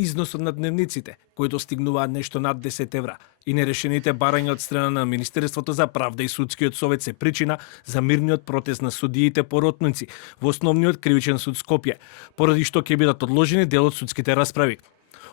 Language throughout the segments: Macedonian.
Износот на дневниците, кои достигнуваат нешто над 10 евра, и нерешените барања од страна на Министерството за правда и Судскиот совет се причина за мирниот протест на судиите поротници во Основниот кривичен суд Скопје, поради што ќе бидат одложени дел од судските расправи.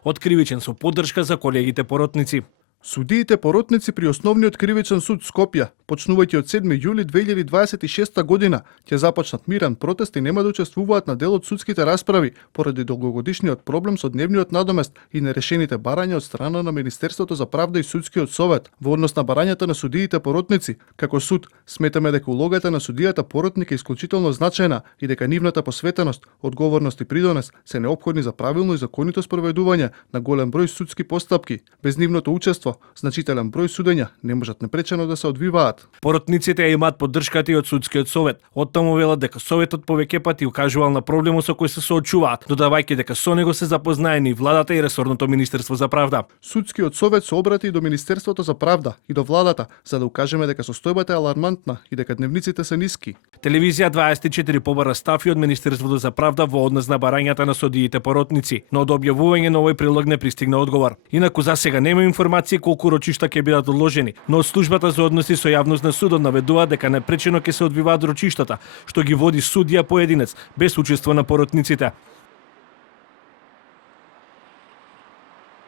Од кривичен со поддршка за колегите поротници. Судиите поротници при Основниот кривичен суд Скопје, почнувајќи од 7 јули 2026 година, ќе започнат мирен протест и нема да учествуваат на дел од судските расправи поради долгогодишниот проблем со дневниот надомест и нерешените барања од страна на Министерството за правда и Судскиот совет. Во однос на барањата на судиите поротници, како суд, сметаме дека улогата на судијата поротник е исклучително значајна и дека нивната посветеност, одговорност и придонес се неопходни за правилно и законито спроведување на голем број судски постапки. Без нивното учество, значителен број судења не можат непречено да се одвиваат. Поротниците ја имаат поддршката и од Судскиот совет. Оттаму велат дека советот повеќе пати укажувал на проблемот со кој се соочуваат, додавајќи дека со него се запознаени и владата и ресорното Министерство за правда. Судскиот совет се обрати и до Министерството за правда и до владата за да укажеме дека состојбата е алармантна и дека дневниците се ниски. Телевизија 24 побара стафи од Министерството за правда во однос на барањата на судиите поротници, но од објавување на овој прилог не пристигна одговор. Инаку за сега нема информации колку рочишта ќе бидат одложени, но од службата за односи со јавност на судот наведува дека непречено ќе се одвиваат рочиштата, што ги води судија поединец без учество на поротниците.